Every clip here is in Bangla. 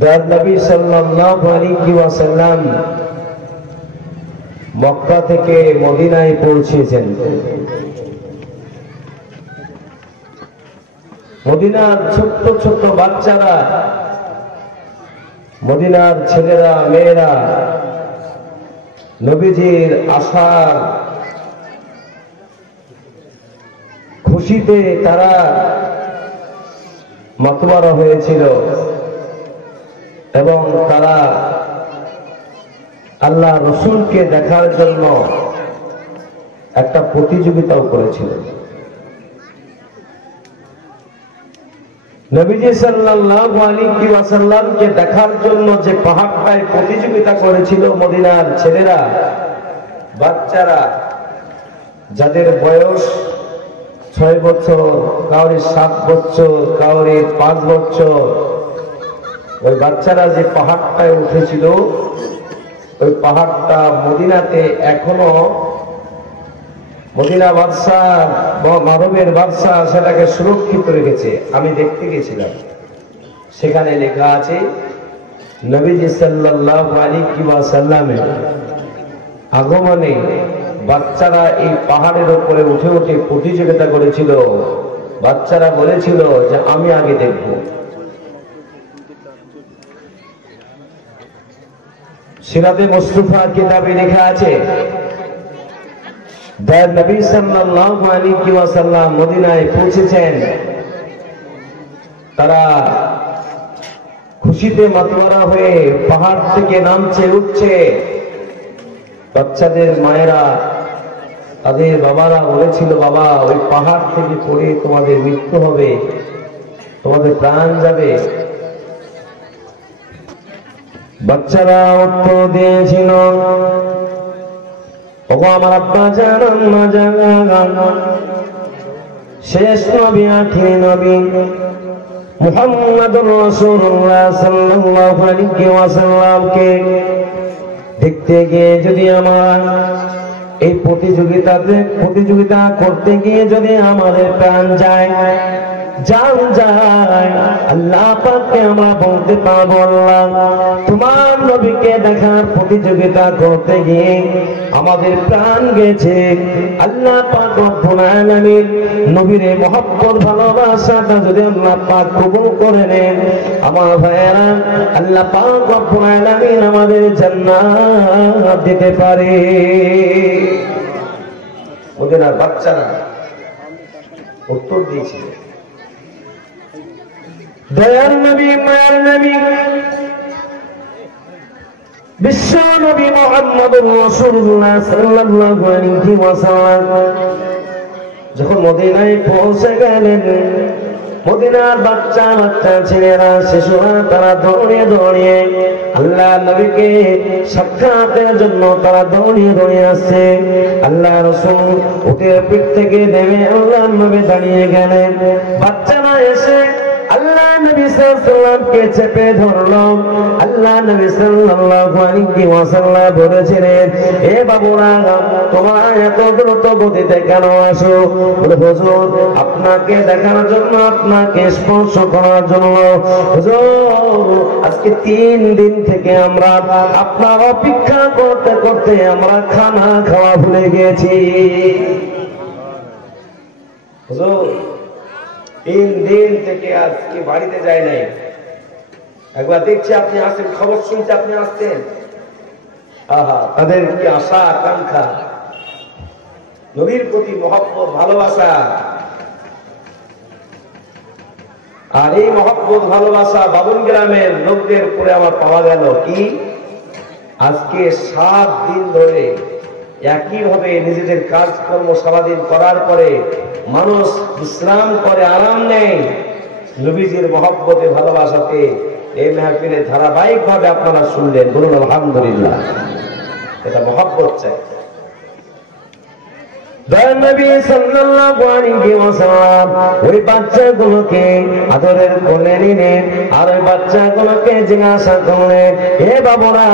দয়ার নবী সাল্লাল্লাহু আলাইহি ওয়াসাল্লাম মক্কা থেকে মদিনায় পৌঁছেছেন। মদিনার ছোট্ট ছোট্ট বাচ্চারা, মদিনার ছেলেরা মেয়েরা নবীজির আসার খুশিতে তারা মাতোয়ারা হয়েছিল এবং তারা আল্লাহ রসুলকে দেখার জন্য একটা প্রতিযোগিতাও করেছিল। নবীজি সাল্লাল্লাহু আলাইহি ওয়াসাল্লামকে দেখার জন্য যে পাহাড়টায় প্রতিযোগিতা করেছিল মদিনার ছেলেরা বাচ্চারা, যাদের বয়স 6 বছর, কাউরি 7 বছর, কাউরি 5 বছর, ওই বাচ্চারা যে পাহাড়টায় উঠেছিল ওই পাহাড়টা মদিনাতে এখনো মদিনা বাদশাহ মারবের বাদশাহ সেটাকে সুরক্ষিত রেখেছে। আমি দেখতে গেছিলাম, সেখানে লেখা আছে নবীজি সাল্লাল্লাহু আলাইহি ওয়াসাল্লামের আগমনে বাচ্চারা এই পাহাড়ের উপরে উঠে উঠে প্রতিযোগিতা করেছিল। বাচ্চারা বলেছিল যে আমি আগে দেখব। সিরাতে মুস্তাফা কিতাবে লেখা আছে দয়ার নবী সাল্লাল্লাহু আলাইহি ওয়াসাল্লাম মদিনায় পৌঁছেছেন। তারা খুশিতে মাতোয়ারা হয়ে পাহাড় থেকে নামছে, উঠছে। বাচ্চাদের মায়েরা, তাদের বাবারা বলেছিল, বাবা ওই পাহাড় থেকে পড়ে তোমাদের মৃত্যু হবে, তোমাদের প্রাণ যাবে। বাচ্চারা উত্তর দিয়েছিল, ওগো আমার আব্বা জান আম্মা জান, শেষ নবী আখির নবী মুহাম্মদুর রাসূলুল্লাহ সাল্লাল্লাহু আলাইহি ওয়াসাল্লামকে দেখতে গিয়ে যদি আমার এই প্রতিযোগিতা করতে গিয়ে যদি আমাদের প্রাণ যায়, জান যায়, আল্লাহ পাককে আমরা বলতে পারবো, আল্লাহ তোমার নবীকে দেখার প্রতিযোগিতা করতে গিয়ে আমাদের প্রাণ গেছে। আল্লাহ পাক রব্বুল আলামিন নবীর মহব্বত ভালোবাসাটা যদি আল্লাহ পাক কবুল করে নেন, আমার ভাইয়েরা, আল্লাহ পাক রব্বুল আলামিন আমাদের জান্নাত দিতে পারে। ওদের বাচ্চারা উত্তর দিয়েছিল, দয়ার নবী মায়ার নবী বিশ্ব নবী মুহাম্মদুর রাসূলুল্লাহ সাল্লাল্লাহু আলাইহি ওয়াসাল্লাম যখন মদিনায় পৌঁছে গেলেন, মদিনার বাচ্চা বাচ্চা ছেলেরা, শিশুরা তারা দৌড়িয়ে দৌড়িয়ে আল্লাহ নবীকে সাক্ষাতের জন্য তারা দৌড়িয়ে দৌড়িয়ে আসছে। আল্লাহ রাসূল উঠে পিঠ থেকে নেমে আল্লাহ নবী দাঁড়িয়ে গেলেন। বাচ্চারা এসে আল্লাহ নবী সাল্লাল্লাহু আলাইহি ওয়াসাল্লামকে চেপে ধরলো। আল্লাহ নবী সাল্লাল্লাহু আলাইহি ওয়াসাল্লাম বলেছিলেন, এ বাবুরা তোমরা এত দ্রুত গতিতে কেন আসো? বলে হুজুর আপনাকে দেখার জন্য, আপনাকে স্পর্শ করার জন্য। হুজুর আজকে 3 দিন থেকে আমরা আপনার অপেক্ষা করতে করতে আমরা খানা খাওয়া ভুলে গেছি। হুজুর 3 দিন থেকে আজকে বাড়িতে যায় নাই, একবার দেখছি আপনি আসেন, খবর শুনতে আপনি আসছেন। আহা, তাদের কি আশা আকাঙ্ক্ষা, নবীর প্রতি মহব্বত ভালোবাসা। আর এই মহব্বত ভালোবাসা বাবুল গ্রামের লোকদের উপরে আমার পাওয়া গেল কি, আজকে 7 দিন ধরে একইভাবে নিজেদের কাজকর্ম সারাদিন করার পরে মানুষ বিশ্রাম করে, আরাম নেই। নবীজির মহব্বতে ভালোবাসাতে এই মেহফিলে ধারাবাহিক ভাবে আপনারা শুনলেন, বলুন আলহামদুলিল্লাহ। এটা মহব্বত চাই। নবী সাল্লাল্লাহু আলাইহি ওয়াসাল্লাম ওই বাচ্চাগুলোকে আদরের কোলে নিলেন, আর ওই বাচ্চাগুলোকে জিজ্ঞাসা করলেন, হে বাবুরা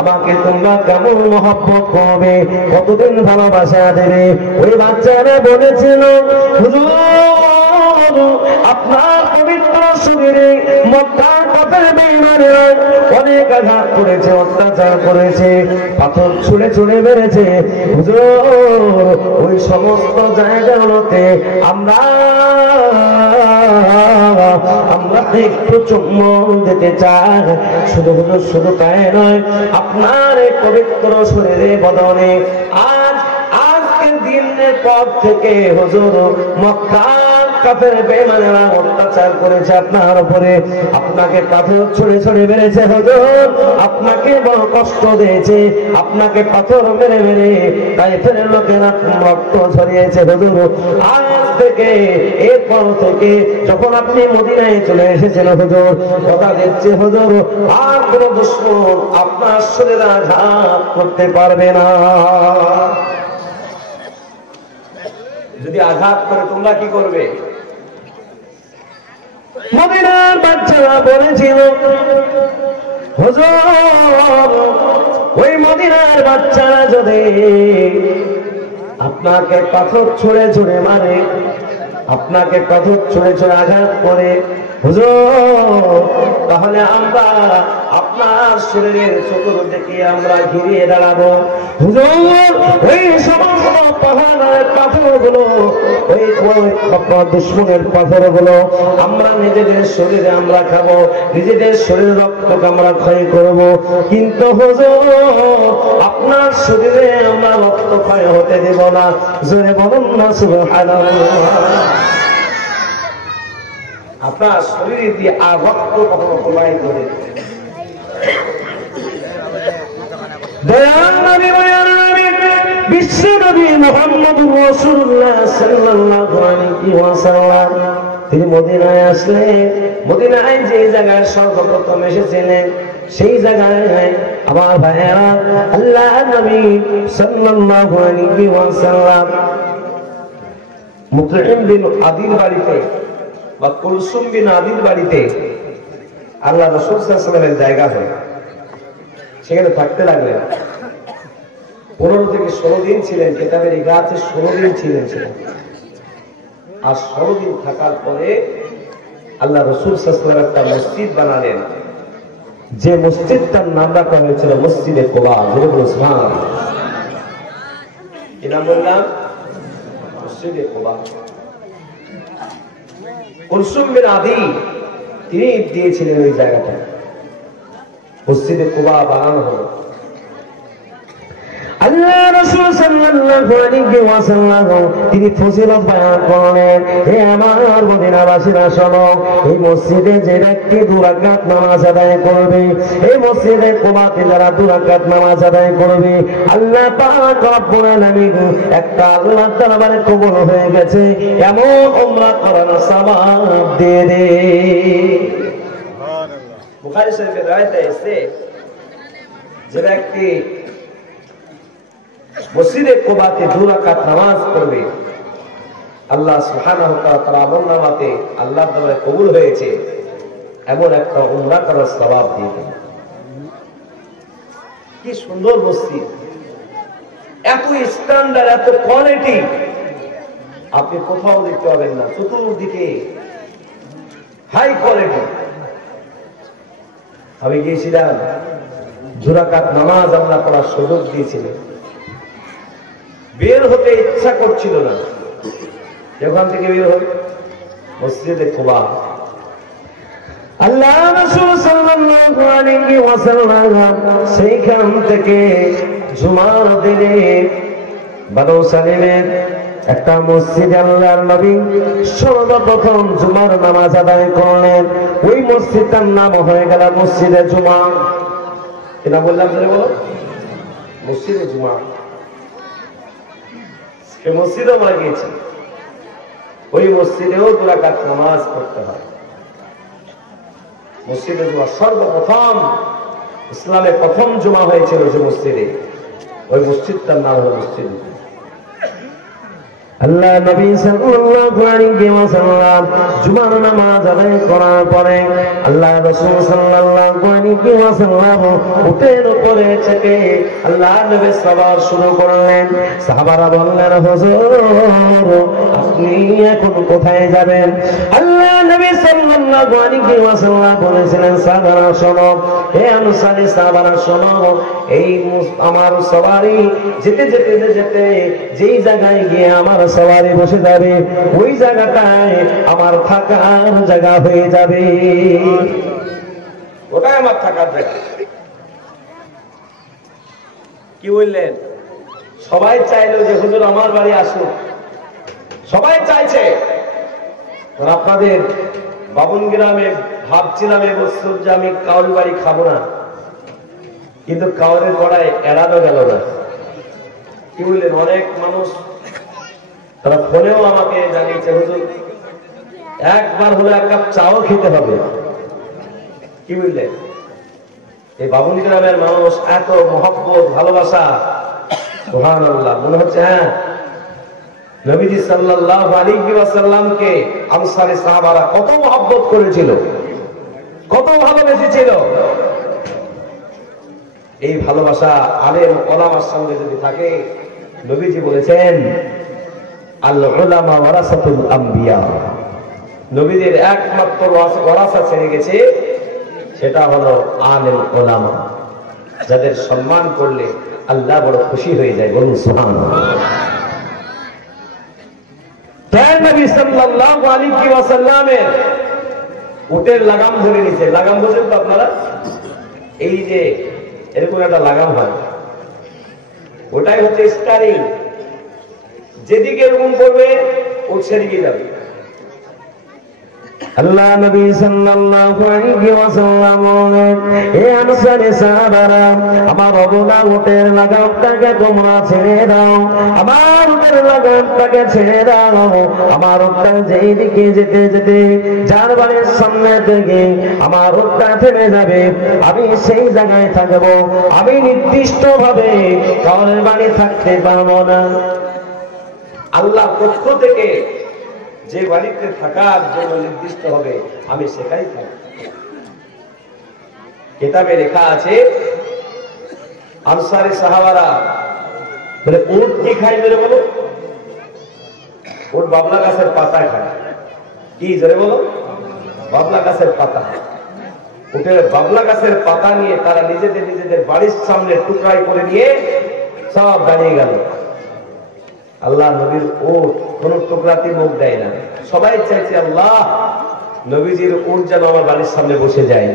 আমাকে তোমরা কেমন মহব্বত করবে, কতদিন ভালোবাসা দেবে? ওই বাচ্চারা বলেছিল, হুজুর আপনার পবিত্র শরীরে মক্কার অনেক আঘাত করেছে, অত্যাচার করেছে, পাথর ছুঁড়ে ছুঁড়ে মেরেছে। হুজুর ওই সমস্ত জায়গাগুলোতে আমরা একটু চুম্বন দিতে চাই। শুধু তাই নয়, আপনার এই পবিত্র শরীরে বদনে আজকের দিনের পর থেকে হুজুর মক্কা কাফের বেঈমানেরা অত্যাচার করেছে আপনার উপরে, আপনাকে পাথর ছুঁড়ে ছুঁড়ে মেরেছে হুজুর, আপনাকে বড় কষ্ট দিয়েছে, আপনাকে পাথর মেরে মেরে তাইফের লোকেরা রক্ত ঝরিয়েছে হুজুর। আজ থেকে এরপর থেকে যখন আপনি মদিনায় চলে এসেছেন হুজুর, কথা দিচ্ছে হুজুর আর কোন দুশমন আপনার শরীরে আঘাত করতে পারবে না। যদি আঘাত করে তোমরা কি করবে? মদিনার বাচ্চারা বলেছিল হুজুর ওই মদিনার বাচ্চারা যদি আপনাকে পাথর ছুঁড়ে ছুঁড়ে মারে, আপনাকে পাথর ছুঁড়ে ছুঁড়ে আঘাত করে হুজুর, তাহলে আমরা আপনার শরীরের চতুর্দিকে আমরা ঘিরে দাঁড়াবো হুজুর। ওই সমস্ত পাহাড়ের পাথরগুলো, ওই দুশ্মনের পাথরগুলো আমরা নিজেদের শরীরে আমরা খাবো, নিজেদের শরীরের রক্তকে আমরা ক্ষয় করব, কিন্তু হুজুর আপনার শরীরে আমরা রক্ত ক্ষয় হতে দেব না। জোরে বলুন না সুবহানাল্লাহ। আপনার শরীরে দিয়ে আর রক্ত কখনো প্রবাহিত হতে দয়াল নবী মায়ার নবী বিশ্ব নবী মুহাম্মদুর রাসূলুল্লাহ সাল্লাল্লাহু আলাইহি ওয়াসাল্লাম তিনি মদিনায় আসলেন। মদিনায় যে জায়গায় সর্বপ্রথম এসেছিলেন সেই জায়গায় আমার ভাইয়েরা আল্লাহ নবী সাল্লাল্লাহু আলাইহি ওয়াসাল্লাম মুতঈম বিন আদির বাড়িতে বা কুলসুম বিন আদির বাড়িতে আল্লাহ রাসূল সাল্লাল্লাহু আলাইহি ওয়াসাল্লামের জায়গা হয়, সেখানে থাকতে লাগলেন। 15 থেকে 16 দিন ছিলেন, কিতাবের ইগাতে 16 দিন ছিলেন। আর 16 দিন থাকার পরে আল্লাহ রাসূল সাল্লাল্লাহু আলাইহি ওয়াসাল্লাম একটা মসজিদ বানালেন, যে মসজিদটার নাম রাখা হয়েছিল মসজিদে কুবা। সুবহানাল্লাহ। কি নাম বললাম? মসজিদে কুবা। কুলসুম বিন আদি তিনি দিয়েছিলেন ওই জায়গাটা, মসজিদে কুবা বানানো হলো। আল্লাহ রাসূল সাল্লাল্লাহু আলাইহি ওয়াসাল্লাম তিনি ফজিলত বয়ান করলেন, হে আমার মদিনাবাসীরা শোনো, এই মসজিদে যে ব্যক্তি 2 রাকাত নামাজ আদায় করবে, এই মসজিদে কুবাতে যারা 2 রাকাত নামাজ আদায় করবে, আল্লাহ পাক রব্বুল আলামিন একটা আল্লাহর দরবারে কবুল হয়ে গেছে এমন উমরা করার সওয়াব দিয়ে দেয়। সুবহানাল্লাহ। বুখারী শরীফে রওয়ায়াত আছে যে ব্যক্তি মসজিদে কুবাতে 2 রাকাত নামাজ পড়বে, আল্লাহ সুবহানাহু ওয়া তাআলা তার আমলনামাতে আল্লাহর দরবারে কবুল হয়েছে এমন একটা উমরা করার সওয়াব দিয়ে দেন। কি সুন্দর মসজিদ, এত স্ট্যান্ডার্ড, এত কোয়ালিটি আপনি কোথাও দেখতে পাবেন না, চতুর্দিকে হাই কোয়ালিটি। আমি গিয়েছিলাম, 2 রাকাত নামাজ আমরা পড়ার সুযোগ দিয়েছিলেন, বের হতে ইচ্ছা করছিল না। যখন থেকে বের হবে মসজিদে কুবা, আল্লাহ রাসূল সাল্লাল্লাহু আলাইহি ওয়াসাল্লাম সেইখান থেকে জুমার দিনে বানু সালিমের একটা মসজিদ আল্লাহর নবী সর্বপ্রথম জুমার নামাজ আদায় করলেন। ওই মসজিদটার নাম হয়ে গেল মসজিদে জুমা। এটা বললাম ধরে বলো, মসজিদে জুমা। এই মসজিদে আমরা গিয়েছি, ওই মসজিদেও 2 রাকাত নামাজ পড়তে হয়। মসজিদে জুমা সর্বপ্রথম ইসলামে প্রথম জুমা হয়েছিল যে মসজিদে, ওই মসজিদটার নাম হলো মসজিদ। আল্লাহ নবী সাল্লাল্লাহু আলাইহি ওয়াসাল্লাম জুমার নামাজ আদায় করার পরে আল্লাহ রাসূল সাল্লাল্লাহু আলাইহি ওয়াসাল্লাম উটের উপরে চেপে আল্লাহ নবী সওয়ার শুরু করলেন। সাহাবারা বললেন, হুজুর আপনি এখন কোথায় যাবেন? আল্লাহ নবী সাল্লাল্লাহু আলাইহি ওয়াসাল্লাম বলেছিলেন, সাহাবারা শোনো, হে আনসারী সাহাবারা শোনো, এই আমার সওয়ারি যেতে যেতে যেতে যেই জায়গায় গিয়ে আমার সওয়ারি বসে যাবে ওই জায়গাটায় আমার থাকার জায়গা হয়ে যাবে, ওটাই আমার থাকার জায়গা। কি বললেন? সবাই চাইলো যে হুজুর আমার বাড়ি আসুন, সবাই চাইছে। আপনাদের বাবুন গ্রামে ভাবছিলাম এবছর যে আমি কাউরি বাড়ি খাবো না, কিন্তু কাউরের গড়ায় এড়ানো গেল না। কি বললেন? অনেক মানুষ তারা ফোনেও আমাকে জানিয়েছে, হুজুর একবার হলে এক কাপ চাও খেতে হবে। কি বললেন? এই বাবুন গ্রামের মানুষ এত মহব্বত ভালোবাসা, সুবহানাল্লাহ। মনে হচ্ছে হ্যাঁ, নবীজি সাল্লাল্লাহু আলাইহি ওয়াসাল্লামকে আনসারী সাহাবারা কত মহব্বত করেছিল, কত ভালোবেসেছিল। এই ভালোবাসা আলেম ওলামার সঙ্গে যদি থাকে, নবীজি বলেছেন আল উলামা ওয়ারাসাতুল আম্বিয়া, নবীদের একমাত্র ওয়ারাসা ছেড়ে গেছে, সেটা হলো আলেম ওলামা, যাদের সম্মান করলে আল্লাহ বড় খুশি হয়ে যায়। বলুন সুবহানাল্লাহ। তাই নবী সাল্লাল্লাহু আলাইহি ওয়াসাল্লামের উটের লাগাম ধরে নিছে। লাগাম বোঝেন তো আপনারা? এই যে এরকম একটা লাগাম হয়, ওটাই হচ্ছে স্টারিং। যেদিকে এরকম করবে ও সেদিকে যাবে। আল্লাহ নবী সাল্লাল্লাহু আলাইহি ওয়াসাল্লাম বলেন, হে আনসারী সাহাবারা, আমার অবলা উটের লাগামটাকে তোমরা ছেড়ে দাও, আমার উটের লাগামটাকে ছেড়ে দাও। আমার উটটা যেই দিকে যেতে যেতে যার বাড়ির সামনে থেকে আমার উটটা থেমে যাবে, আমি সেই জায়গায় থাকবো। আমি নির্দিষ্ট ভাবে কাউরের বাড়ি থাকতে পারবো না। আল্লাহর পক্ষ থেকে যে বাড়িতে থাকার জন্য নির্দিষ্ট হবে, আমি সেখানেই থাকব। কিতাবে লেখা আছে, আনসারী সাহাবারা বলে উট কি খায়? জোরে বলো। উট বাবলা গাছের পাতা খায়। কি জোরে বলো? বাবলা গাছের পাতা। উটের বাবলা গাছের পাতা নিয়ে তারা নিজেদের নিজেদের বাড়ির সামনে টুকরাই করে নিয়ে সব দাঁড়িয়ে গেল। আল্লাহ নবীর উট কোন টুকরাতে মুখ দেয় না। সবাই চাইছে আল্লাহ নবীজির উট যেন আমার বাড়ির সামনে বসে যায়।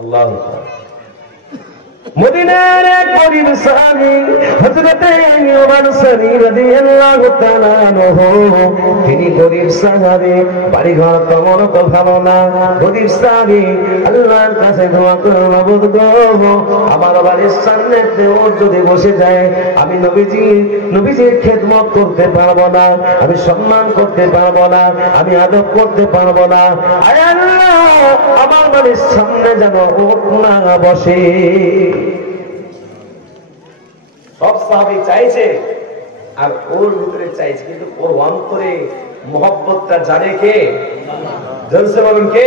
আল্লাহ মদিনার এক গরীব সাহাবী হযরত ওমর রাদিয়াল্লাহু তাআলা আনহু, তিনি গরীব সাহাবী, বাড়ি ঘর তেমন তো ভালো না। গরীব সাহাবী আল্লাহর কাছে দোয়া করে, মাবুদ গো, আমার বাড়ির সামনে ও যদি বসে যায়, আমি নবীজির খেদমত করতে পারবো না, আমি সম্মান করতে পারবো না, আমি আদব করতে পারবো না। আয় আল্লাহ, আমার বাড়ির সামনে যেন উট না বসে। সব সাহাবী চাইছে আর ওর ভিতরে চাইছে, কিন্তু ওর অন্তরে মহব্বতটা জানে কে? জলসে বলুন কে?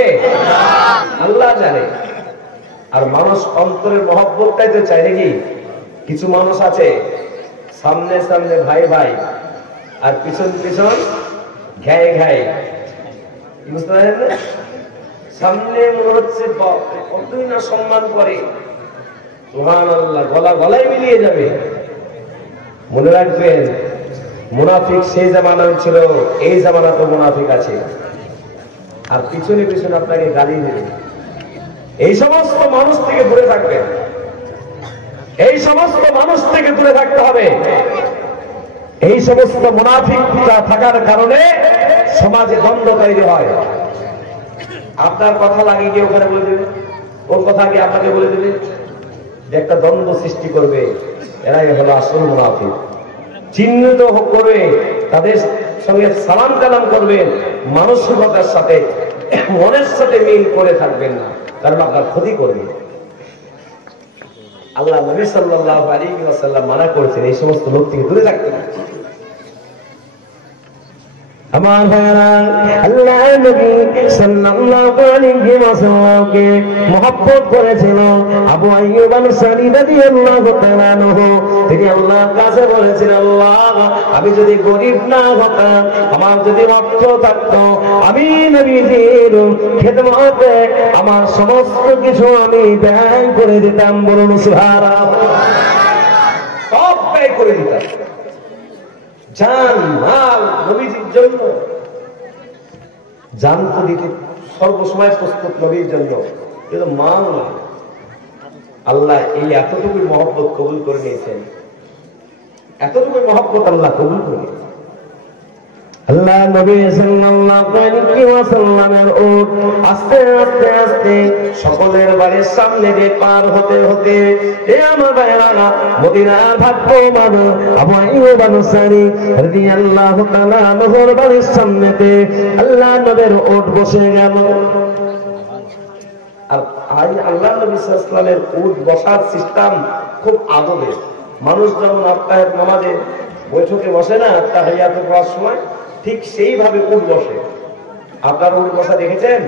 আল্লাহ জানে। আর মানুষ অন্তরের মহব্বতটাই তো চাই নাকি? কিছু মানুষ আছে সামনে সামনে ভাই ভাই আর পিছন পিছন ঘায়ে ঘায়ে। বুঝতে পারেন না? সামনে মনে হচ্ছে কতই না সম্মান করে, সুবহানাল্লাহ, গলা গলায় মিলিয়ে যাবে। মনে রাখবেন, মুনাফিক সেই জামানায় ছিল, এই জামানাতে মুনাফিক আছে। আর পিছনে পিছনে আপনাকে গালি দেবে। এই সমস্ত মানুষ থেকে দূরে থাকবেন, এই সমস্ত মানুষ থেকে দূরে থাকতে হবে। এই সমস্ত মুনাফিকরা থাকার কারণে সমাজে দ্বন্দ্ব তৈরি হয়। আপনার কথা লাগে গিয়ে ওখানে বলে দেবে, ওর কথা গিয়ে আপনাকে বলে দেবে, যে একটা দ্বন্দ্ব সৃষ্টি করবে। এরাই হলো আসল মুনাফিক। চিহ্নিত করবে, তাদের সঙ্গে সালাম কালাম করবেন, মানসিকতার সাথে মনের সাথে মিল করে থাকবেন না, কারণ আপনার ক্ষতি করবে। আল্লাহ নবী সাল্লাল্লাহু আলাইহি ওয়াসাল্লাম মানা করেছেন এই সমস্ত লোক থেকে দূরে থাকতে। আমার ভাইরা, আল্লাহ নবী সাল্লাল্লাহু আলাইহি ওয়াসাল্লামকে মহব্বত করেছিল আবু আইয়ুব আনসারী রাদিয়াল্লাহু তাআলা আনহু। তিনি আল্লাহর কাছে বলেছিলেন, আল্লাহ আমি যদি গরিব না হতাম, আমার যদি অর্থ থাকতো, আমি নবীজির খেদমতে আমার সমস্ত কিছু আমি ব্যয় করে দিতাম। বলুন সুবহানাল্লাহ। সব ব্যয় করে দিতাম, জান মাল নবীজির জন্য। জান তো দিতে সর্বসময় প্রস্তুত নবীর জন্য, কিন্তু মাল না। আল্লাহ এই এতটুকু মহব্বত কবুল করে নিয়েছেন, এতটুকু মহব্বত আল্লাহ কবুল করে নিয়েছেন। আল্লাহ নবী সাল্লাল্লাহু আলাইহি ওয়াসাল্লামের উট আস্তে আস্তে আস্তে সকলের বাড়ির সামনে দিয়ে পার হতে হতে আমার ভাইরা মদিনার ভাগ্যবান আবু আইয়ুব আনসারী রাদিয়াল্লাহু তাআলা আনহুর বাড়ির সামনেতে আল্লাহ নবীর উট বসে গেল। আর আল্লাহ নবী সাল্লাল্লাহু আলাইহি ওয়াসাল্লামের উট বসার সিস্টেম খুব আদবের। মানুষ যেমন আত্মাহের নামাজে বৈঠকে বসে না তাহিয়াত পড়ার সময়, ঠিক সেইভাবে উট বসে। আপনারা উট বসা দেখেছেন?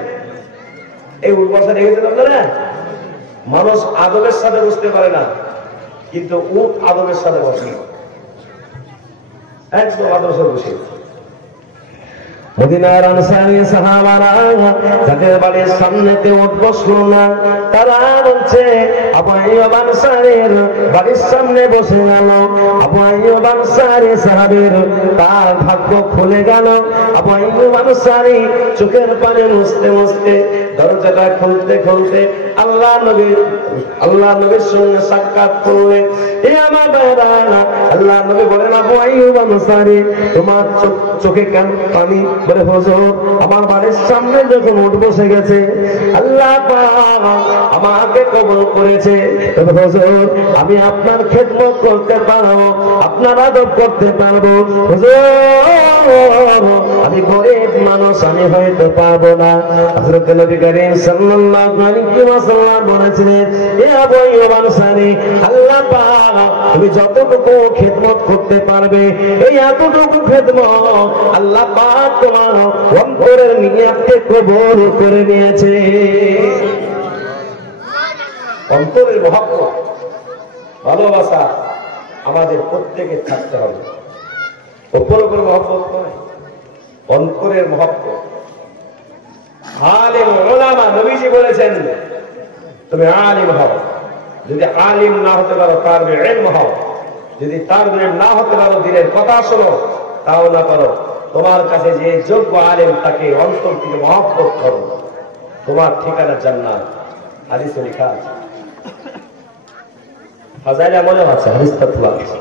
এই উট বসা দেখেছেন আপনারা? মানুষ আদবের সাথে বসতে পারে না, কিন্তু উট আদবের সাথে বসে, একদম আদবের সাথে বসে। মদিনার আনসারী সাহাবারা যাদের বাড়ির সামনেতে উট বসলো না, তারা বলছে আবু আইয়ুব আনসারীর বাড়ির সামনে বসে গেল। আবু আইয়ুব আনসারী সাহাবীর তার ভাগ্য খুলে গেল। আবু আইয়ুব আনসারী চোখের পানি মুছতে মুছতে দরজাটা খুলতে খুলতে আল্লাহ নবীর সঙ্গে সাক্ষাৎ করলেন। এই আমার ভাইরা, আল্লাহ নবী বলেন, আবু আইয়ুব আনসারী তোমার চোখে কেন পানি? বলে, হুজুর আমার বাড়ির সামনে যখন উট বসে গেছে, আল্লাহ পাক আমাকে কবুল করেছে। হুজুর আমি আপনার খেদমত করতে পারবো, আপনার আদব করতে পারবো। হুজুর আমি গরিব মানুষ, আমি হয়তো পারবো না। হযরত নবী করিম সাল্লাল্লাহু আলাইহি ওয়াসাল্লাম বলেছিলেন, এ আবু আইয়ুব আনসারী আল্লাহ পাক তুমি যতটুকু খেদমত করতে পারবে, এই এতটুকু খেদমত আল্লাহ পাক তোমার অন্তরের নিয়াতকে কবুল করে নিয়েছে। অন্তরের মহব্বত ভালোবাসা আমাদের প্রত্যেকের থাকতে হবে। উপর উপর মহব্বত নয়, অন্তরের মহব্বত। আলিম উলামা নবীজি বলেছেন তুমি আলিম হও, যদি আলিম না হতে পারো তারবে ইলম হও, যদি তারবে না হতে পারো দিনের কথা শোনো, তাও না পারো তোমার কাছে যে যোগ্য আলেম তাকে অন্তর থেকে মহব্বত করো, তোমার ঠিকানা জান্নাত। হাদিসে লেখা আছে, ফাজাইলে মনে আছে, হাদিসটা তোলা আছে।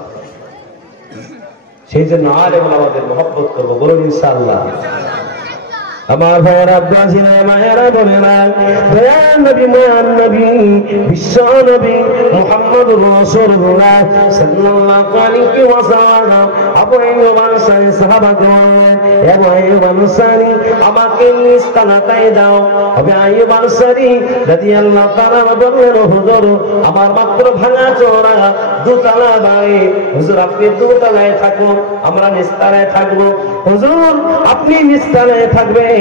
সেই জন্য আলেম আমাদের মহব্বত করবো, বলুন ইনশাআল্লাহ। আমার ভাইয়েরা ব্রাজিলে মায়েরা বলে না, দয়াল নবী মহান নবী বিশ্ব নবী মুহাম্মদুর রাসূলুল্লাহ সাল্লাল্লাহু আলাইহি ওয়াসাল্লাম আবু আইয়ুব আনসারী সাহাবাকে বললেন, হে আবু আইয়ুব আনসারী আমাকে নিস্তানাতায় দাও। আবু আইয়ুব আনসারী রাদিয়াল্লাহু তাআলা বললেন, হুজুর আমার মাত্র ভাঙা চোরা দুতলা বাড়ি, হুজুর আপনি দুতলায় থাকুন, আমরা নিস্তারায় থাকবো। হুজুর আপনি নিস্তারায় থাকবেন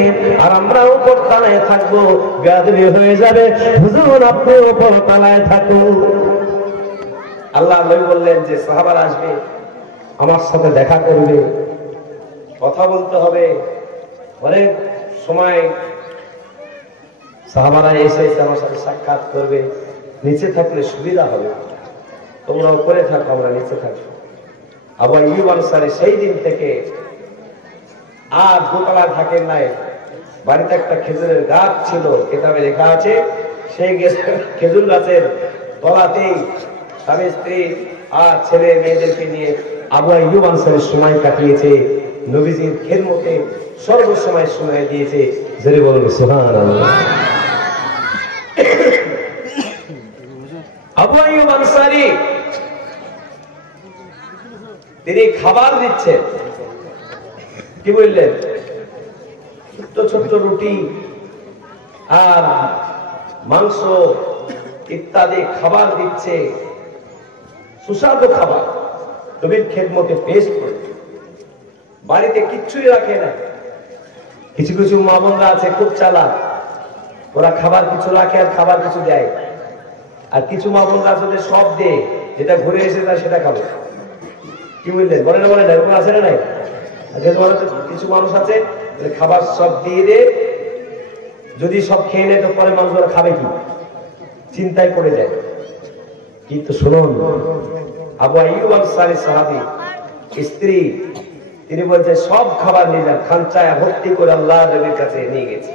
আর আমরা উপর তলায় থাকবো, বেয়াদবি হয়ে যাবে, হুজুর আপনি উপর তলায় থাকুন। আল্লাহ নবী বললেন যে সাহাবারা আসবে, আমার সাথে দেখা করবে, কথা বলতে হবে। অনেক সময় সাহাবারা এসে আমার সাথে সাক্ষাৎ করবে, নিচে থাকলে সুবিধা হবে, তোমরা উপরে থাকো আমরা নিচে থাকবো। আবু আইয়ুব আনসারী সেই দিন থেকে আর দোতলায় থাকেন নাই, বাড়িতে একটা খেজুরের গাছ ছিল, কিতাবে লেখা আছে সেই খেজুর গাছের তলাতেই স্বামী স্ত্রী আর ছেলে মেয়েদেরকে নিয়ে আবু আইয়ুব আনসারী সময় কাটিয়েছে, নবীজির খেদমতে সর্বসময় সময় দিয়েছে। জোরে বলুন সুবহানাল্লাহ। আবু আইয়ুব আনসারী তিনি খাবার দিচ্ছেন, কি বললেন, ছোট্ট ছোট্ট রুটি আর মাংস ইত্যাদি খাবার দিচ্ছে, সুস্বাদু খাবার নবীর খেদমতে পেশ করে। বাড়িতে কিচ্ছুই রাখে না, কিছু কিছু মা বোনরা আছে খুব চালাক, ওরা খাবার কিছু রাখে আর খাবার কিছু দেয়। আর কিছু মা বোনরা আছে সব দেয়, যেটা ঘুরে এসে তার সেটা খাবো। কি বললেন? বলে না বলে না, এরকম আছে না নাই? কিছু মানুষ আছে খাবার সব দিয়ে দে, যদি সব খেয়ে নেয় তো পরে মানুষ ওরা খাবে কি, চিন্তায় পড়ে যায়। কিন্তু শুনুন, আবু আইয়ুব আনসারী সাহাবী স্ত্রী, তিনি বলছেন সব খাবার নিয়ে যান, খানচায় ভর্তি করে আল্লাহ নবীর কাছে নিয়ে গেছে।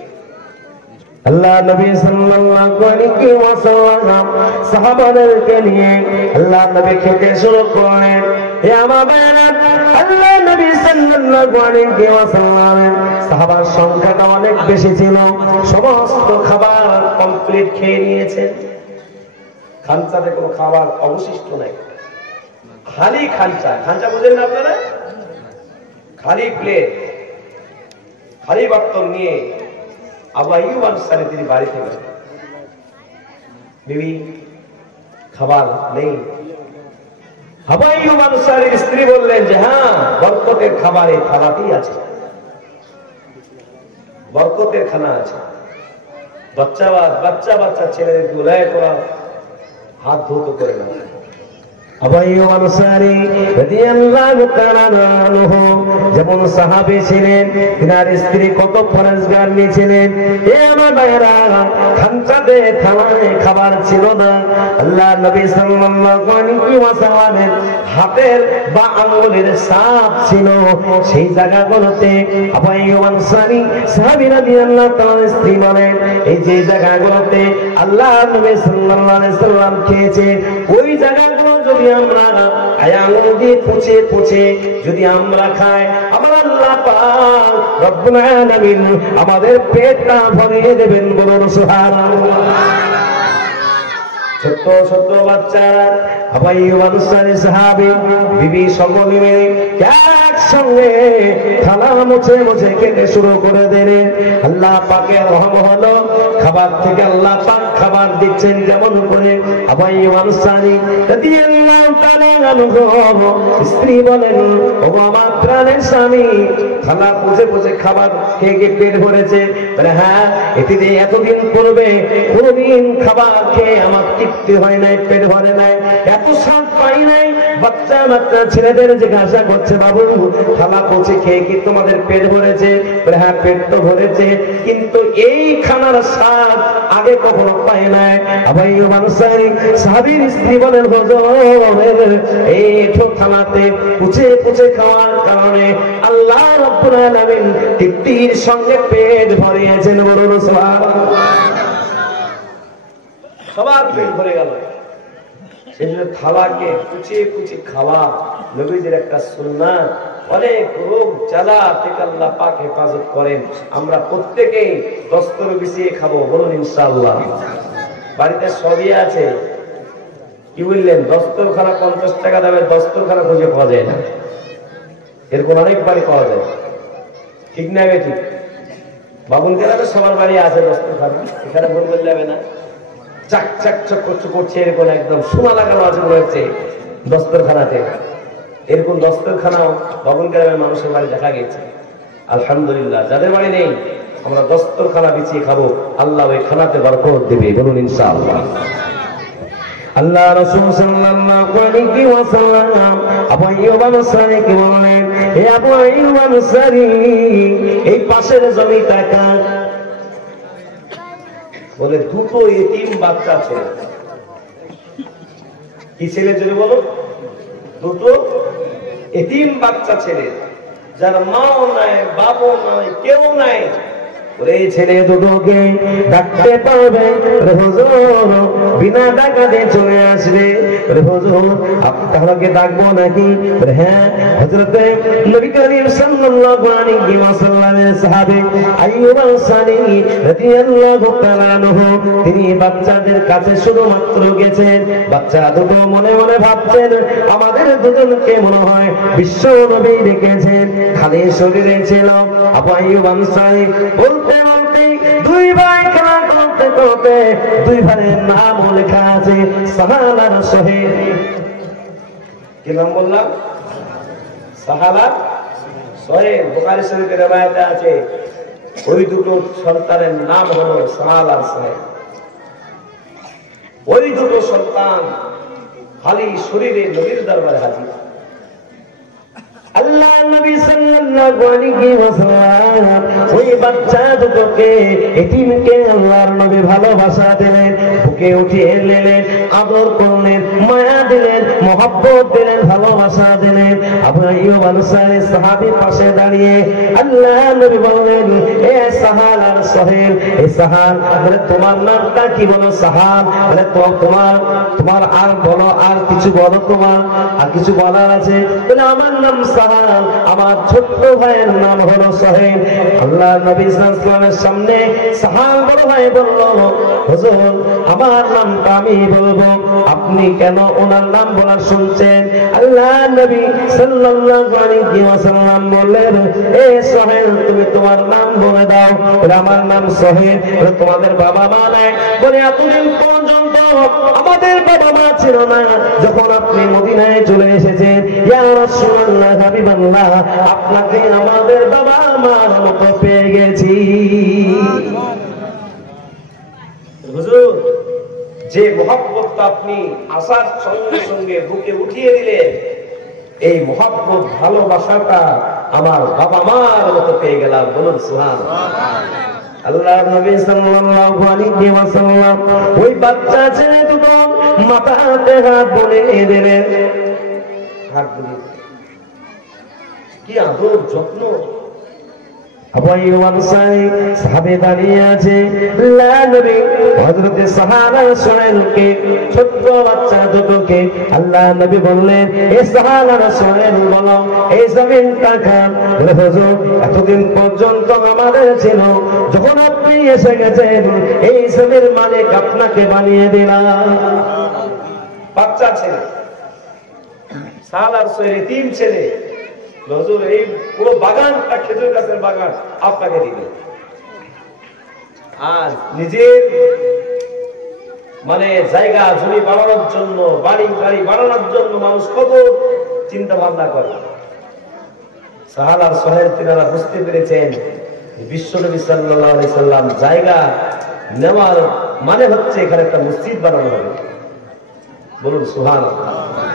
আল্লাহ নবী সাল্লাল্লাহু আলাইহি ওয়াসাল্লাম সাহাবাদেরকে নিয়ে আল্লাহ নবী খেতে শুরু করলেন। হে আমার ভাইরা, আল্লাহ নবী সাল্লাল্লাহু আলাইহি ওয়াসাল্লাম সাহাবার সংখ্যাটা অনেক বেশি ছিল, সমস্ত খাবার কমপ্লিট খেয়ে নিয়েছেন। খানচাতে কোনো খাবার অবশিষ্ট নাই, খালি খানচা। খানচা বুঝেন না আপনারা? খালি প্লেট, খালি বর্তন নিয়ে আবু আইয়ুব আনসারী তিনি বাড়িতে গেলেন। বিবি খাবার নেই। আবু আইয়ুব আনসারীর স্ত্রী বললেন যে হ্যাঁ, বরকতের খাবার এই থালাতেই আছে, বরকতের খানা আছে। বাচ্চা বাচ্চা ছেলেদের দুলায় করা হাত ধুতো করে না। আবু আইয়ুব আনসারী রাদিয়াল্লাহু তাআলা আনহু যেমন সাহাবী ছিলেন, তিনার স্ত্রী কত পরেজগার ছিলেন। এ আমার ভাইরা, খানচাতে থালায় খাবার ছিল না। আল্লাহ নবী সাল্লাল্লাহু আলাইহি ওয়াসাল্লামের হাতের বা আঙ্গুলের ছাপ ছিল সেই জায়গাগুলোতে। আবু আইয়ুব আনসারী সাহাবী রাদিয়াল্লাহু তাআলা স্ত্রী বলেন, এই যে জায়গাগুলোতে আল্লাহ নবী সাল্লাল্লাহু আলাইহি ওয়াসাল্লাম খেয়েছে, ওই জায়গাগুলো যদি আমরা আঙ্গুল দিয়ে পুছে যদি আমরা খাই, আমার আল্লাহ পাক রব্বুল আলামিন আমাদের পেটটা ভরিয়ে দেবেন। বলুন সুবহানাল্লাহ। ছোট্ট ছোট্ট বাচ্চারা, আবু আইয়ুব আনসারী সাহাবী বিবি সকলে মিলে একসঙ্গে থালা মুছে খেতে শুরু করে দিলেন। আল্লাহ পাকের রহম হলো, খাবার থেকে আল্লাহ পাক খাবার দিচ্ছেন যেমন করে। আবু আইয়ুব আনসারী রাদিয়াল্লাহু তাআলা আনহু স্ত্রী বলেন, ও আমার প্রাণের স্বামী, থালা পুছে খাবার খেয়ে পেট ভরেছে? বলে হ্যাঁ, এটি যে এতদিন পূর্বে কোনদিন খাবার খেয়ে আমার তৃপ্তি হয় নাই, পেট ভরে নাই, এত স্বাদ পাই নাই। বাচ্চা ছেলেদের জিজ্ঞাসা করছে, বাবু থালা পৌঁছে খেয়ে কি তোমাদের পেট ভরেছে? বলে হ্যাঁ, পেট তো ভরেছে, কিন্তু এই খানার স্বাদ আগে কখনো পাই নাই। আবু আইয়ুব আনসারী সাহাবীর স্ত্রী বলেন, হুজুর এই থালাতে পুছে খাওয়ার কারণে আল্লাহ রাব্বুল আলামিন তৃপ্তির সঙ্গে পেট ভরিয়েছেন। বলুন সুবহানাল্লাহ। সবার পেট ভরে গেল। সেজন্য থালাকে পুছে খাওয়া নবীজির একটা সুন্নাত। অনেক রোগ জ্বালা থেকে আল্লাহ পাক হেফাজত করেন। আমরা প্রত্যেকেই দস্তর বিছিয়ে খাবো। বলুন ইনশাআল্লাহ। বাড়িতে সবই আছে, কি বললেন? দস্তরখানা 50 টাকা দামের দস্তরখানা খুঁজে পাওয়া যায় না, এরকম অনেক বাড়ি পাওয়া যায়। ঠিক না? ঠিক। বাবুল গ্রামে সবার বাড়ি আছে দস্তরখানা, এখানে ভুল বললে যাবে না। চাক চাক চক করছে, এরকম একদম সোনা লাগানো আছে মনে হচ্ছে দস্তরখানাতে। এরকম দস্তরখানাও বাবুল গ্রামের মানুষের বাড়ি দেখা গেছে। আলহামদুলিল্লাহ। যাদের বাড়ি নেই, আমরা দস্তরখানা বিছিয়ে খাবো, আল্লাহ ওই খানাতে বরকত দেবে। বলুন ইনশাআল্লাহ। আল্লাহ রাসূল সাল্লাল্লাহু আলাইহি ওয়াসাল্লাম আবু আইয়ুব আনসারীকে বললেন, হে আবু আইয়ুব আনসারী, এই পাশের জমিটা কার? বলে দুটো এতিম বাচ্চা ছিল। কি ছেলে যদি বলো? দুটো এতিম বাচ্চা ছেলে, যার মাও নাই, বাবও নাই, কেউ নাই। এই ছেলে দুটোকে ডাকতে পারবে? হুজুর বিনা ডাকাতে চলে আসবে। হুজুর আপনাকে ডাকবো নাকি? হ্যাঁ। হযরতে নবী করিম সাল্লাল্লাহু আলাইহি ওয়াসাল্লামের সাহাবী আইয়ুব আনসারী রাদিয়াল্লাহু তাআলা আনহু তিনি বাচ্চাদের কাছে শুধুমাত্র গেছেন। বাচ্চারা দুটো মনে মনে ভাবছেন, আমাদের দুজনকে মনে হয় বিশ্ব নবী ডেকেছেন। খালি শরীরে ছিল। আবু আইয়ুব আনসারী বলতে দুই ভাই খেলা করতে দুই ভাইয়ের নাম লেখা আছে সাহাল আর সোহেল। কি নাম বললাম? সাহাল আর সোহেল। বুখারী শরীফের রওয়ায়াতে আছে, ওই দুটো সন্তানের নাম হলো সাহাল আর সাহেব। ওই দুটো সন্তান খালি শরীরে নবীর দরবারে হাজির। আল্লাহ নবী সাল্লাল্লাহু আলাইহি ওয়াসাল্লাম ওই বাচ্চা দুটোকে এতিমকে আল্লাহর নবী ভালোবাসা দিলেন, বুকে উঠিয়ে নিলেন, আদর করলেন, মায়া দিলেন, মহব্বত দিলেন, ভালোবাসা দিলেন। আবু আইয়ুব আনসারী সাহাবীর পাশে দাঁড়িয়ে আল্লাহ নবী বললেন, এ সাহাল আর সোহেল, এ সাহাল, বলে তোমার নামটা কি? বলো সাহাল। বলে তোমার আর বলো, আর কিছু বলো, তোমার আর কিছু বলার আছে? বলে আমার নাম সাহাল, আমার ছোট্ট ভাইয়ের নাম হলো সোহেল। আল্লাহ নবী সাল্লাল্লাহু আলাইহি ওয়াসাল্লামের সামনে সাহাল বড় ভাই বলল, হুজুর আমার নামটা আমি বলবো, আপনি কেন ওনার নাম বলা শুনছেন? আল্লাহ নবী সাল্লাল্লাহু আলাইহি ওয়াসাল্লাম বললেন, এ সোহেল তুমি তোমার নাম বলে দাও। বলে আমার নাম সোহেল। বলে তোমাদের বাবা মা নাই? বলে এতদিন পর্যন্ত আমাদের বাবা মা ছিল না, যখন আপনি মদিনায় চলে এসেছেন ইয়া রাসূলুল্লাহ হাবিবাল্লাহ, আপনাকে আমাদের বাবা মার মতো পেয়ে গেছি। হুজুর যে মহব্বতটা আপনি আসার সঙ্গে সঙ্গে বুকে উঠিয়ে দিলেন, এই মহব্বত ভালোবাসাটা আমার বাবা মার মতো পেয়ে গেলাম। বলুন সুবহানাল্লাহ। আল্লাহ নবী সাল্লাল্লাহু আলাইহি ওয়াসাল্লাম ওই বাচ্চা ছেলে দুটো মাথাতে হাত বুলিয়ে দিলেন। হাত বুলিয়ে কি আদর যত্ন। আবু আইয়ুব আনসারী সাহাবে দাঁড়িয়ে আছে, আল্লাহ নবী হযরতে সাহারা সোহেলকে, ছোট্ট বাচ্চা দুটোকে আল্লাহ নবী বললেন, এ সাহারা সোহেল বলো এই জমিনটা কার? বলে হুজুর এতদিন পর্যন্ত আমাদের ছিল, যখন আপনি এসে গেছেন এই জমির মালিক আপনাকে বানিয়ে দিলাম। বাচ্চা ছেলে সাহারা সোহেল, তিন ছেলে। হুজুর এই পুরো বাগানটা খেজুর গাছের বাগান আপনাকে দিবে। আর নিজের জায়গা জমি বাড়ানোর জন্য, বাড়ি বাড়ানোর জন্য মানুষ কত চিন্তা ভাবনা করে। সাহাল আর সোহেল তিনারা বুঝতে পেরেছেন বিশ্বনবী সাল্লাল্লাহু আলাইহি সাল্লাম জায়গা নেওয়ার মানে হচ্ছে এখানে একটা মসজিদ বানানো হবে। বলুন সুবহানাল্লাহ।